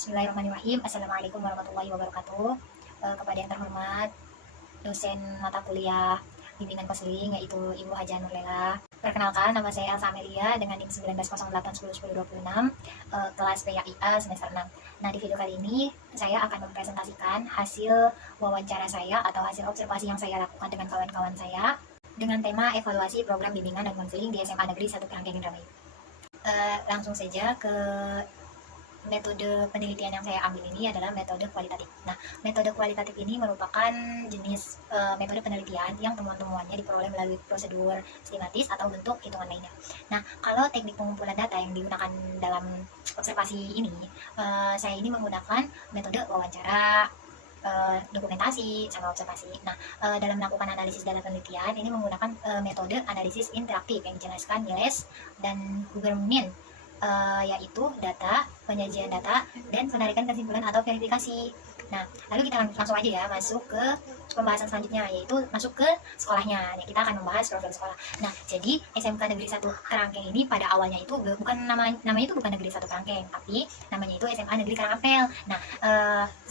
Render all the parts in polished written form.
Bismillahirrahmanirrahim. Assalamualaikum warahmatullahi wabarakatuh. Kepada yang terhormat dosen mata kuliah bimbingan konseling yaitu Ibu Haja Nurlela. Perkenalkan, nama saya Elsa Amelia dengan NIM 1908101026, kelas PAIA semester 6. Nah, di video kali ini saya akan mempresentasikan hasil wawancara saya atau hasil observasi yang saya lakukan dengan kawan-kawan saya dengan tema evaluasi program bimbingan dan konseling di SMA Negeri 1 Kerangkeng Indramayu. Langsung saja ke metode penelitian yang saya ambil ini adalah metode kualitatif. Nah, metode kualitatif ini merupakan jenis metode penelitian yang temuan-temuannya diperoleh melalui prosedur sistematis atau bentuk hitungan lainnya. Nah, kalau teknik pengumpulan data yang digunakan dalam observasi ini, saya ini menggunakan metode wawancara, dokumentasi, sama observasi. Nah, dalam melakukan analisis data penelitian ini menggunakan metode analisis interaktif yang dijelaskan Niles dan Huberman, yaitu data, penyajian data, dan penarikan kesimpulan atau verifikasi. Nah, lalu kita langsung aja ya masuk ke pembahasan selanjutnya, yaitu masuk ke sekolahnya. Ya, kita akan membahas profil sekolah. Nah, jadi SMK Negeri 1 Kerangkeng ini pada awalnya itu bukan namanya itu bukan Negeri 1 Kerangkeng, tapi namanya itu SMA Negeri Karangampel. Nah,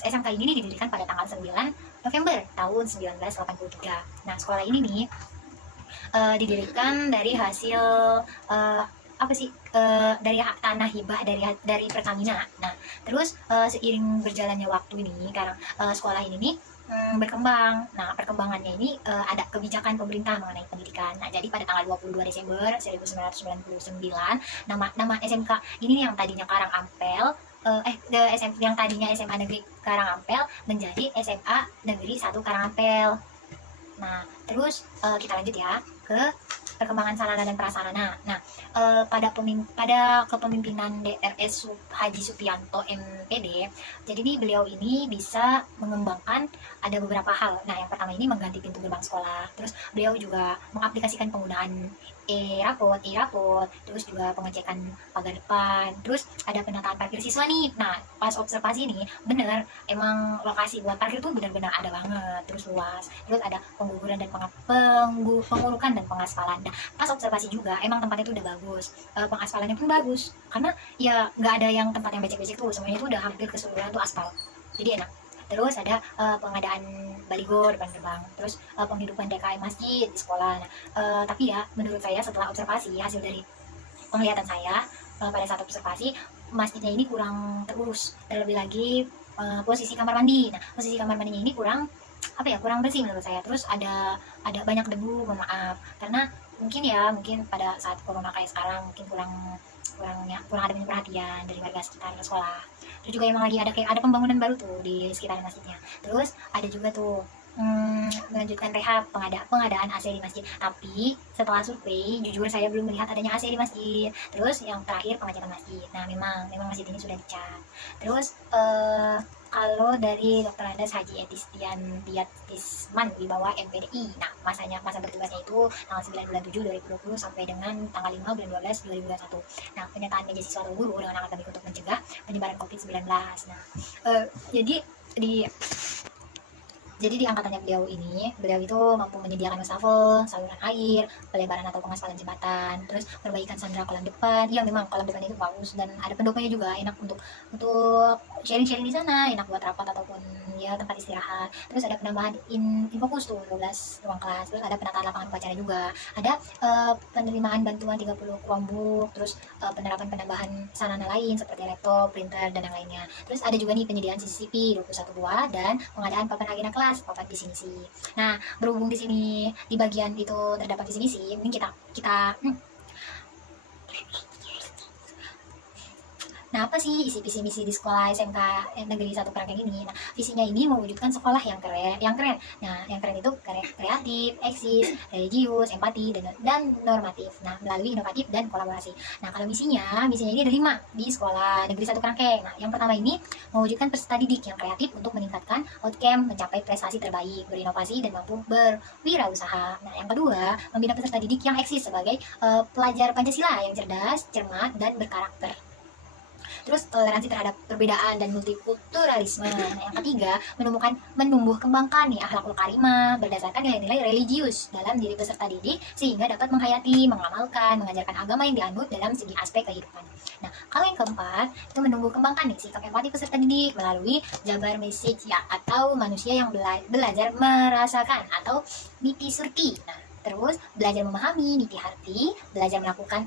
SMK ini didirikan pada tanggal 9 November tahun 1983. Nah, sekolah ini nih didirikan dari hasil dari tanah hibah dari Pertamina. Nah, terus seiring berjalannya waktu ini, sekarang sekolah ini nih berkembang. Nah, perkembangannya ini ada kebijakan pemerintah mengenai pendidikan. Nah, jadi pada tanggal 22 Desember 1999, nama SMK ini yang tadinya Karangampel, yang tadinya SMA Negeri Karangampel menjadi SMA Negeri 1 Karangampel. Nah, terus kita lanjut ya ke perkembangan sarana dan prasarana. Nah, pada kepemimpinan DRS Haji Supianto MPD, jadi nih beliau ini bisa mengembangkan ada beberapa hal. Nah, yang pertama ini mengganti pintu gerbang sekolah. Terus beliau juga mengaplikasikan penggunaan e-rapot, terus juga pengecekan pagar depan, terus ada penataan parkir siswa nih. Nah, pas observasi nih, bener emang lokasi buat parkir tuh benar-benar ada banget, terus luas, terus ada pengguguran dan pengurukan dan pengaspalan. Nah, pas observasi juga emang tempatnya tuh udah bagus, pengaspalannya pun bagus, karena ya nggak ada yang tempat yang becek-becek tuh, semuanya tuh udah hampir keseluruhan tuh aspal, jadi enak. Terus ada pengadaan baligo depan gerbang, terus penghidupan DKM masjid di sekolah. Nah, tapi ya menurut saya setelah observasi, hasil dari penglihatan saya pada saat observasi, masjidnya ini kurang terurus, terlebih lagi posisi kamar mandi. Nah, posisi kamar mandinya ini kurang bersih menurut saya. Terus ada banyak debu, mohon maaf, karena mungkin pada saat corona kayak sekarang mungkin kurang ada banyak perhatian dari warga sekitar sekolah. Terus juga emang lagi ada pembangunan baru tuh di sekitar masjidnya. Terus ada juga tuh melanjutkan rehab pengadaan AC di masjid. Tapi setelah survei, jujur saya belum melihat adanya AC di masjid. Terus yang terakhir pengecekan masjid. Nah, memang masjid ini sudah dicat. Terus kalau dari Dr. Andes Haji Etisman di bawah MPDI. Nah, masa bertugasnya itu tanggal 9 bulan 7 2020 sampai dengan tanggal 5 bulan 12 2021. Nah, penyataan meja siswa atau guru dengan akademik untuk mencegah penyebaran COVID-19. Nah, jadi di angkatannya beliau itu mampu menyediakan wastafel, saluran air, pelebaran atau pengaspalan jembatan, terus perbaikan sandera kolam depan. Iya, memang kolam depan itu bagus dan ada pendopanya juga, enak untuk sharing-sharing di sana, enak buat rapat ataupun ya tempat istirahat. Terus ada penambahan infokus tuh 12 ruang kelas, terus ada penataan lapangan upacara juga. Ada penerimaan bantuan 30 Chromebook, terus penambahan sarana lain seperti laptop, printer dan yang lainnya. Terus ada juga nih penyediaan CCTV 21 buah dan pengadaan papan agenda kelas, papan visi misi. Nah, berhubung di sini di bagian itu terdapat visi misi, mungkin kita Nah, apa sih isi visi misi di sekolah SMK Negeri 1 Kerangkeng ini? Nah, visinya ini mewujudkan sekolah yang keren. Nah, yang keren itu kreatif, eksis, religius, empati, dan normatif. Nah, melalui inovatif dan kolaborasi. Nah, kalau misinya ini ada 5 di sekolah Negeri 1 Kerangkeng. Nah, yang pertama ini mewujudkan peserta didik yang kreatif untuk meningkatkan outcome, mencapai prestasi terbaik, berinovasi dan mampu berwirausaha. Nah, yang kedua, membina peserta didik yang eksis sebagai pelajar Pancasila yang cerdas, cermat, dan berkarakter. terus toleransi terhadap perbedaan dan multikulturalisme. Nah, yang ketiga, menumbuh kembangkan nih akhlakul karimah berdasarkan nilai-nilai religius dalam diri peserta didik sehingga dapat menghayati, mengamalkan, mengajarkan agama yang dianut dalam segi aspek kehidupan. Nah, kalau yang keempat, itu menumbuh kembangkan nih sikap empati peserta didik melalui jabar message ya, atau manusia yang belajar merasakan atau niti surti. Nah, terus belajar memahami niti harti, belajar melakukan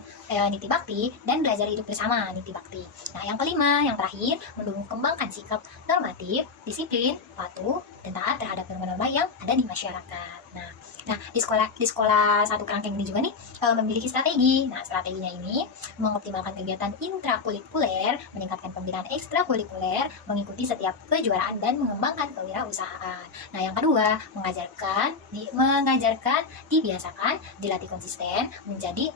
niti bakti, dan belajar hidup bersama niti bakti. Nah, yang kelima, yang terakhir, menumbuh kembangkan sikap normatif, disiplin, patuh, dan taat terhadap norma-norma yang ada di masyarakat. Nah, di sekolah satu kerangkeng ini juga nih memiliki strategi. Nah, strateginya ini mengoptimalkan kegiatan intrakurikuler, meningkatkan pembinaan ekstrakurikuler, mengikuti setiap kejuaraan dan mengembangkan kewirausahaan. Nah, yang kedua, dibiasakan, dilatih konsisten, menjadi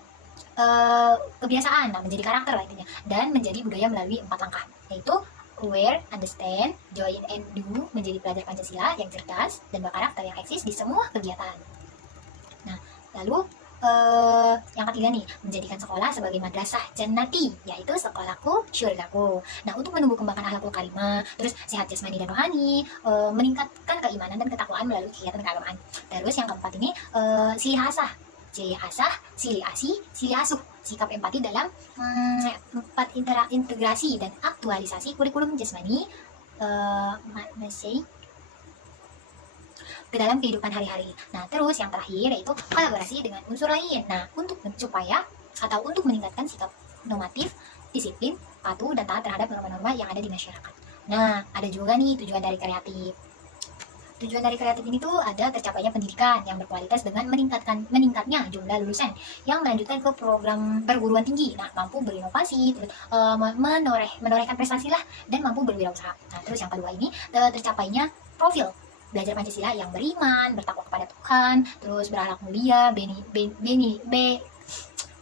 kebiasaan, nah menjadi karakter lah intinya, dan menjadi budaya melalui 4 langkah, yaitu aware, understand, join, and do, menjadi pelajar Pancasila yang cerdas dan berkarakter yang eksis di semua kegiatan. Nah, lalu yang ketiga nih, menjadikan sekolah sebagai madrasah jannati, yaitu sekolahku, syurgaku. Nah, untuk menumbuh kembangkan akhlakul karimah, terus sehat jasmani dan rohani, meningkatkan keimanan dan ketakwaan melalui kegiatan keagamaan. Terus yang keempat ini, silih asah, silih asih, silih asuh, sikap empati dalam 4 integrasi dan aktualisasi kurikulum jasmani ke dalam kehidupan hari-hari. Nah, terus yang terakhir yaitu kolaborasi dengan unsur lain. Nah, untuk meningkatkan sikap normatif, disiplin, patuh, dan taat terhadap norma-norma yang ada di masyarakat. Nah, ada juga nih tujuan dari kreatif. Tujuan dari kreatif ini tuh ada tercapainya pendidikan yang berkualitas dengan meningkatnya jumlah lulusan yang melanjutkan ke program perguruan tinggi. Nah, mampu berinovasi, terus menorehkan prestasi lah, dan mampu berwirausaha. Nah, terus yang kedua ini tercapainya profil belajar Pancasila yang beriman, bertakwa kepada Tuhan, terus berakhlak mulia,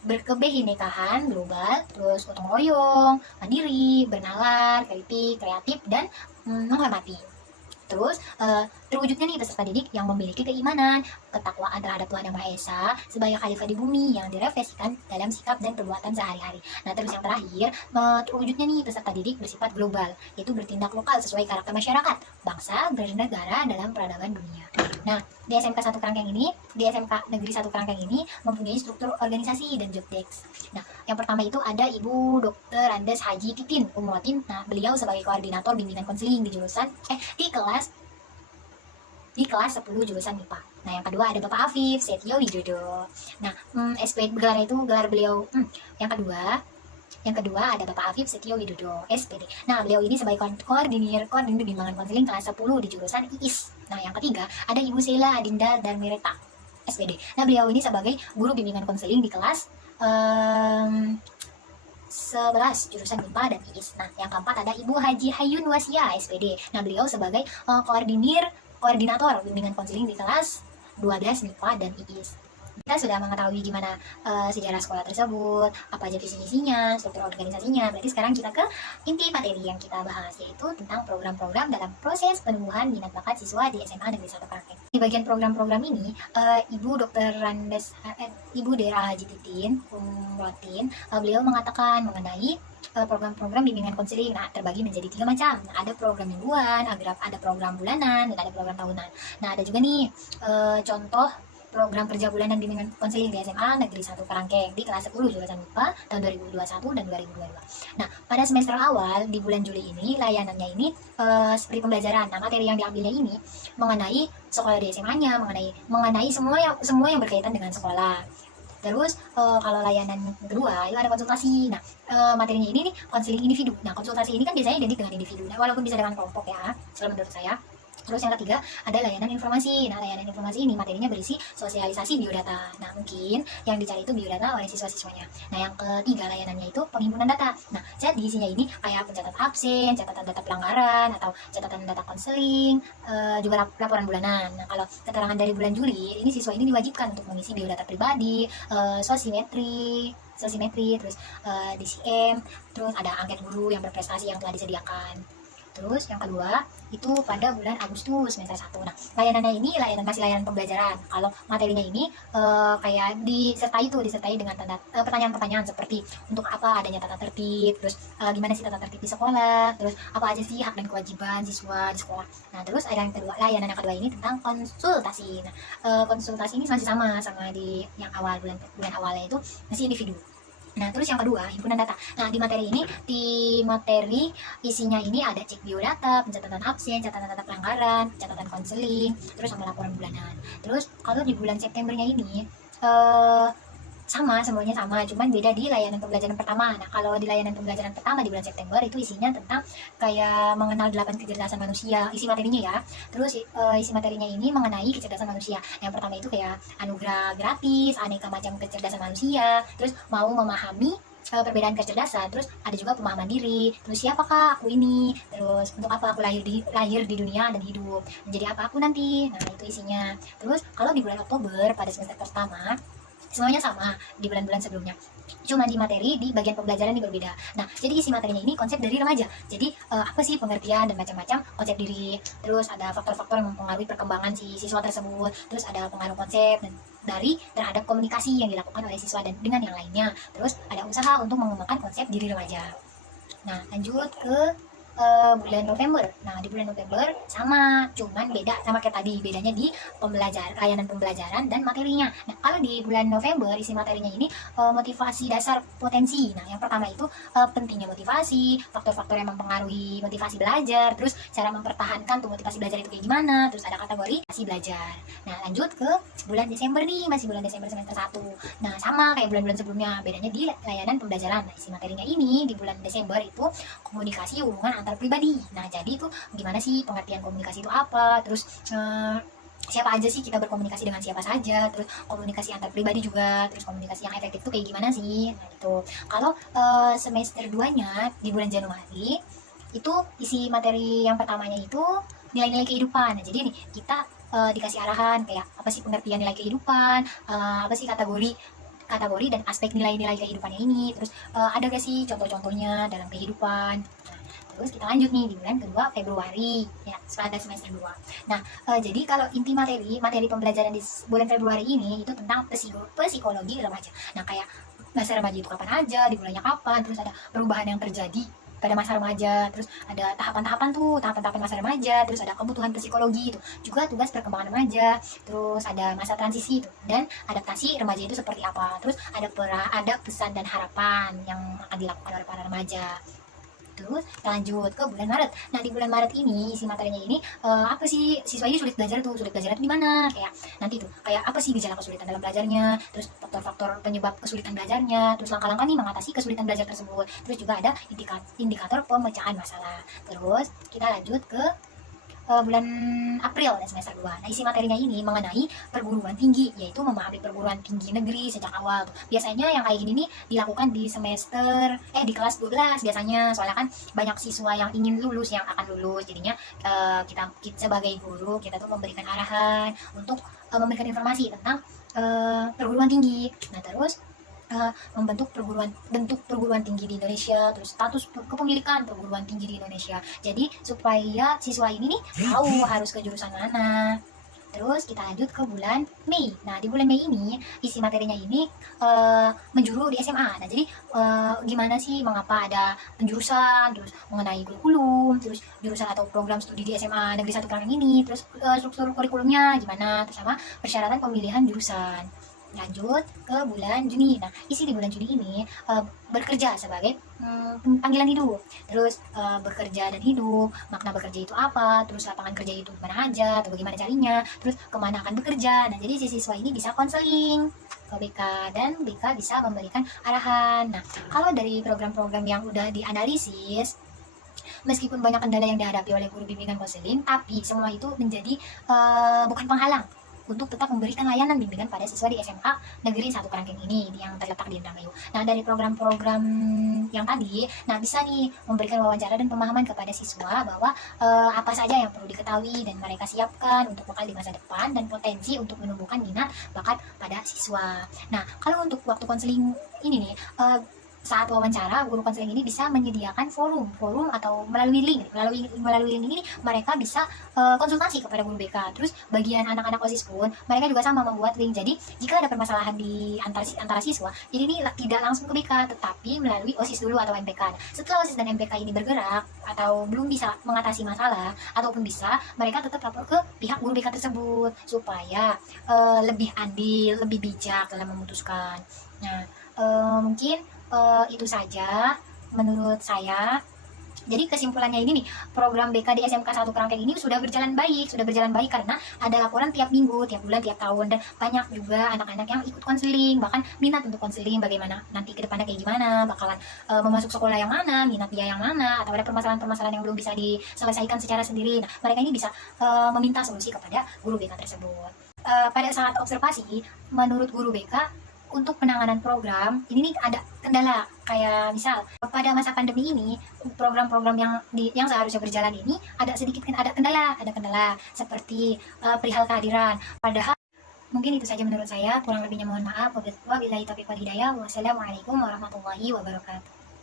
berkebinekaan global, terus gotong royong, mandiri, bernalar, kritik, kreatif, dan menghormati. Terus terwujudnya nih peserta didik yang memiliki keimanan, ketakwaan terhadap Tuhan Yang Maha Esa sebagai khalifah di bumi yang direfleksikan dalam sikap dan perbuatan sehari-hari. Nah, terus yang terakhir, terwujudnya nih peserta didik bersifat global, yaitu bertindak lokal sesuai karakter masyarakat, bangsa, bernegara dalam peradaban dunia. Nah, di SMK Negeri 1 Kerangkeng ini mempunyai struktur organisasi dan job desk. Nah, yang pertama itu ada Ibu Dr. Andes Haji Titin Umrotin. Nah, beliau sebagai koordinator bimbingan konseling di kelas 10 jurusan MIPA. Nah, yang kedua ada Bapak Afif Setio Widodo. Nah, gelar beliau yang kedua ada Bapak Afif Setio Widodo, SPD. Nah, beliau ini sebagai koordinir bimbingan konseling kelas 10 di jurusan IIS. Nah, yang ketiga ada Ibu Sheila Adinda Darmireta, SPD. Nah, beliau ini sebagai guru bimbingan konseling di kelas 11 jurusan MIPA dan IIS. Nah, yang keempat ada Ibu Haji Hayun Wasia, SPD. Nah, beliau sebagai koordinator bimbingan konseling di kelas 12 MIPA dan IIS. Kita sudah mengetahui gimana sejarah sekolah tersebut, apa aja visi misinya, struktur organisasinya. Berarti sekarang kita ke inti materi yang kita bahas, yaitu tentang program-program dalam proses penumbuhan minat bakat siswa di SMA Negeri 1 Kerangkeng. Di bagian program-program ini, Ibu Dera Haji Titin Umrotin, beliau mengatakan mengenai program-program bimbingan konseling. Nah, terbagi menjadi 3 macam. Nah, ada program mingguan, ada program bulanan, dan ada program tahunan. Nah, ada juga nih contoh program kerja bulanan bimbingan konseling di SMA Negeri 1 Kerangkeng di kelas 10 jurusan MIPA tahun 2021 dan 2022. Nah, pada semester awal di bulan Juli ini layanannya ini seperti pembelajaran. Nah, materi yang diambilnya ini mengenai sekolah di SMA-nya, mengenai semua yang berkaitan dengan sekolah. Terus kalau layanan kedua itu ada konsultasi. Nah, materinya ini nih konseling individu. Nah, konsultasi ini kan biasanya identik dengan individu. Nah, walaupun bisa dengan kelompok ya, kalau menurut saya. Terus yang ketiga ada layanan informasi. Nah, layanan informasi ini materinya berisi sosialisasi biodata. Nah, mungkin yang dicari itu biodata oleh siswa-siswanya. Nah, yang ketiga layanannya itu penghimpunan data. Nah, jadi isinya ini kayak pencatatan absen, catatan data pelanggaran, atau catatan data konseling, juga laporan bulanan. Nah, kalau keterangan dari bulan Juli, ini siswa ini diwajibkan untuk mengisi biodata pribadi, sosimetri, terus DCM, terus ada angket guru yang berprestasi yang telah disediakan. Terus yang kedua itu pada bulan Agustus semester 1. Nah, layanannya ini masih layanan pembelajaran. Kalau materinya ini kayak disertai dengan pertanyaan-pertanyaan seperti untuk apa adanya tata tertib, terus gimana sih tata tertib di sekolah, terus apa aja sih hak dan kewajiban siswa di sekolah. Nah, terus layanan yang kedua ini tentang konsultasi. Nah, konsultasi ini masih sama di yang awal bulan awalnya itu masih individu. Nah, terus yang kedua, himpunan data. Nah, di materi isinya ini ada cek biodata, pencatatan absen, catatan data pelanggaran, catatan konseling, terus sama laporan bulanan. Terus kalau di bulan Septembernya ini semuanya sama, cuman beda di layanan pembelajaran pertama. Nah, kalau di layanan pembelajaran pertama di bulan September itu isinya tentang kayak mengenal 8 kecerdasan manusia, isi materinya ya. Terus isi materinya ini mengenai kecerdasan manusia. Yang pertama itu kayak anugerah gratis, aneka macam kecerdasan manusia, terus mau memahami perbedaan kecerdasan, terus ada juga pemahaman diri, terus siapakah aku ini, terus untuk apa aku lahir di dunia dan hidup, menjadi apa aku nanti. Nah, itu isinya. Terus kalau di bulan Oktober pada semester pertama semuanya sama di bulan-bulan sebelumnya, cuma di materi di bagian pembelajaran ini berbeda. Nah, jadi isi materinya ini konsep dari remaja. Jadi apa sih pengertian dan macam-macam konsep diri, terus ada faktor-faktor yang mempengaruhi perkembangan si siswa tersebut, terus ada pengaruh konsep dan terhadap komunikasi yang dilakukan oleh siswa dan dengan yang lainnya, terus ada usaha untuk mengembangkan konsep diri remaja. Nah, lanjut ke bulan November. Nah, di bulan November sama, cuman beda sama kayak tadi, bedanya di layanan pembelajaran dan materinya. Nah, kalau di bulan November isi materinya ini motivasi dasar potensi. Nah, yang pertama itu pentingnya motivasi, faktor-faktor yang mempengaruhi motivasi belajar, terus cara mempertahankan tuh motivasi belajar itu kayak gimana, terus ada kategori motivasi belajar. Nah, lanjut ke bulan Desember nih, masih bulan Desember semester 1. Nah, sama kayak bulan-bulan sebelumnya, bedanya di layanan pembelajaran. Nah, isi materinya ini di bulan Desember itu komunikasi hubungan antar pribadi. Nah, jadi itu gimana sih pengertian komunikasi itu apa, terus siapa aja sih kita berkomunikasi dengan siapa saja, terus komunikasi antar pribadi juga, terus komunikasi yang efektif itu kayak gimana sih. Nah, gitu. Kalau semester 2-nya di bulan Januari itu isi materi yang pertamanya itu nilai-nilai kehidupan. Nah, jadi nih kita dikasih arahan kayak apa sih pengertian nilai kehidupan, apa sih kategori dan aspek nilai-nilai kehidupannya ini, terus ada gak sih contoh-contohnya dalam kehidupan. Terus kita lanjut nih di bulan kedua Februari ya, pada semester 2. Nah, jadi kalau inti materi pembelajaran di bulan Februari ini itu tentang psikologi remaja. Nah, kayak masa remaja itu kapan aja, dimulainya kapan, terus ada perubahan yang terjadi pada masa remaja, terus ada tahapan-tahapan masa remaja, terus ada kebutuhan psikologi itu, juga tugas perkembangan remaja, terus ada masa transisi itu, dan adaptasi remaja itu seperti apa, terus ada pesan dan harapan yang akan dilakukan oleh para remaja. Terus lanjut ke bulan Maret. Nah, di bulan Maret ini isi materinya ini apa sih siswa ini sulit belajar itu di mana, kayak nanti tuh kayak apa sih gejala kesulitan dalam belajarnya, terus faktor-faktor penyebab kesulitan belajarnya, terus langkah-langkah nih mengatasi kesulitan belajar tersebut, terus juga ada indikator pemecahan masalah. Terus kita lanjut ke bulan April dan semester 2. Nah, isi materinya ini mengenai perguruan tinggi, yaitu memahami perguruan tinggi negeri sejak awal. Biasanya yang kayak gini nih dilakukan di di kelas 12 biasanya, soalnya kan banyak siswa yang ingin lulus, yang akan lulus. Jadinya kita sebagai guru kita tuh memberikan arahan untuk memberikan informasi tentang perguruan tinggi. Nah, terus membentuk perguruan tinggi di Indonesia, terus status kepemilikan perguruan tinggi di Indonesia. Jadi supaya siswa ini nih tahu harus ke jurusan mana. Terus kita lanjut ke bulan Mei. Nah, di bulan Mei ini isi materinya ini menjuru di SMA. Nah, jadi gimana sih mengapa ada penjurusan, terus mengenai kurikulum, terus jurusan atau program studi di SMA Negeri 1 Kerangkeng ini, terus struktur kurikulumnya gimana, terus sama persyaratan pemilihan jurusan. Lanjut ke bulan Juni. Nah, isi di bulan Juni ini bekerja sebagai panggilan hidup. Terus bekerja dan hidup, makna bekerja itu apa, terus lapangan kerja itu mana aja, atau bagaimana carinya, terus kemana akan bekerja. Nah, jadi si siswa ini bisa konseling ke BK, dan BK bisa memberikan arahan. Nah, kalau dari program-program yang udah dianalisis, meskipun banyak kendala yang dihadapi oleh guru bimbingan konseling, tapi semua itu menjadi bukan penghalang untuk tetap memberikan layanan bimbingan pada siswa di SMA Negeri 1 Kerangkeng ini yang terletak di Indramayu. Nah, dari program-program yang tadi, nah bisa nih memberikan wawancara dan pemahaman kepada siswa bahwa apa saja yang perlu diketahui dan mereka siapkan untuk bekal di masa depan dan potensi untuk menumbuhkan minat bakat pada siswa. Nah, kalau untuk waktu konseling ini nih, saat wawancara, guru konseling ini bisa menyediakan forum atau melalui link ini mereka bisa konsultasi kepada guru BK. Terus bagian anak-anak OSIS pun mereka juga sama membuat link. Jadi jika ada permasalahan di antara siswa, jadi ini tidak langsung ke BK tetapi melalui OSIS dulu atau MPK. Setelah OSIS dan MPK ini bergerak atau belum bisa mengatasi masalah ataupun bisa, mereka tetap lapor ke pihak guru BK tersebut supaya lebih adil, lebih bijak dalam memutuskan. Nah, mungkin itu saja menurut saya. Jadi kesimpulannya ini nih, program BK di SMK 1 Kerangkeng ini sudah berjalan baik karena ada laporan tiap minggu, tiap bulan, tiap tahun, dan banyak juga anak-anak yang ikut konseling, bahkan minat untuk konseling bagaimana nanti ke depannya kayak gimana, bakalan memasuk sekolah yang mana, minat dia yang mana, atau ada permasalahan-permasalahan yang belum bisa diselesaikan secara sendiri. Nah, mereka ini bisa meminta solusi kepada guru BK tersebut. Pada saat observasi, menurut guru BK, untuk penanganan program ini nih ada kendala, kayak misal pada masa pandemi ini program-program yang seharusnya berjalan ini ada kendala seperti perihal kehadiran. Padahal mungkin itu saja menurut saya, kurang lebihnya mohon maaf. Wabillahi taufiq wal hidayah. Wassalamualaikum warahmatullahi wabarakatuh.